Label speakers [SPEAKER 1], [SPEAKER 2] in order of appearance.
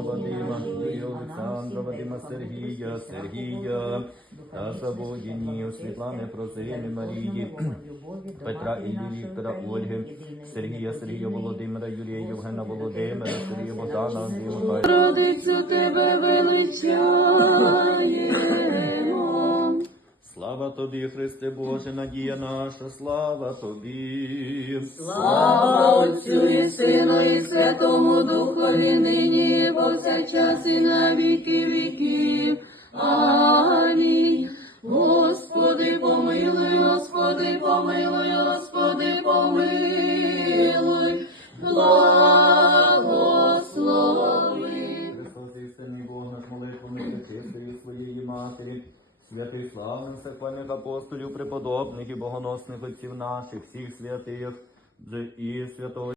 [SPEAKER 1] Вадима, Вадима, Олександра, Вадима Сергія, Сергія, та Заводінів, Світлани Прозини, Марії, Петра Іллі, Віктора, Ольги, Сергія, Сергія Володимира, Юрія Євгена Володимира, Сергія Богдана, Андрія Михайла.
[SPEAKER 2] Родицю тебе величаємо.
[SPEAKER 1] Слава тобі, Христе Боже, надія наша, слава тобі.
[SPEAKER 2] Слава Отцю і Сину і Святому Духові нині і повсякчас і на віки віків. Амінь. Господи, помилуй, Господи, помилуй, Господи, помилуй, благослови.
[SPEAKER 1] Христос і Бог наш молитвами причистої своєї матері, святих славних саквальних апостолів, преподобних і богоносних отців наших, всіх святих, вже і святого